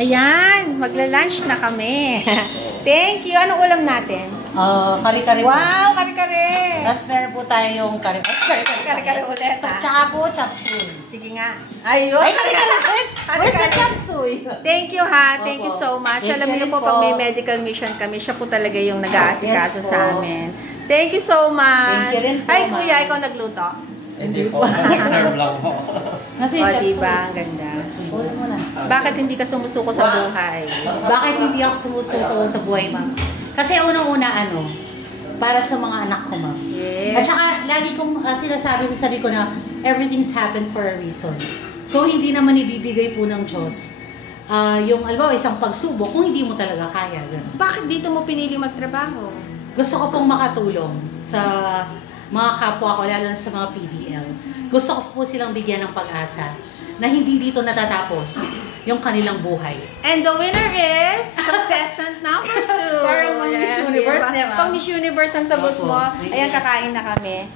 Ayan, magla-lunch na kami. Thank you. Anong ulam natin? Kari-kari po. Wow, kare-kare. Tapos meron po tayong Kare-kare ulit, ha? Tsaka po, chop suey. Sige nga. Ayun. Ay, kare-kare ulit. Where's the chop suey? Thank you, ha. Thank you so much. Thank Alam you niyo rin po, po. pag may medical mission kami, siya po talaga yung nag-aasikaso Yes po. sa amin. Thank you so much. Thank you rin po, Ay, ma'am. kuya, ikaw nagluto? Hindi po, nag-serve lang po. Kasi O, chop diba? suey. Ang ganda. Ulit mo na. Bakit hindi ka sumusuko sa buhay? Bakit hindi ako sumusuko sa buhay, ma'am? Kasi unang-una, para sa mga anak ko, ma'am. Yes. At saka, lagi kong sinasabi sa sarili ko na everything's happened for a reason. So, hindi naman ibibigay po ng Diyos yung, albaw, isang pagsubok kung hindi mo talaga kaya. Ganun. Bakit dito mo pinili magtrabaho? Gusto ko pong makatulong sa mga kapwa ko, lalo na sa mga PBL. Gusto ko po silang bigyan ng pag-asa na hindi dito natatapos yung kanilang buhay. And the winner is contestant number 2. Parang Miss Universe, diba? Pang Miss Universe ang sagot Opo. mo. Ayan, kakain na kami.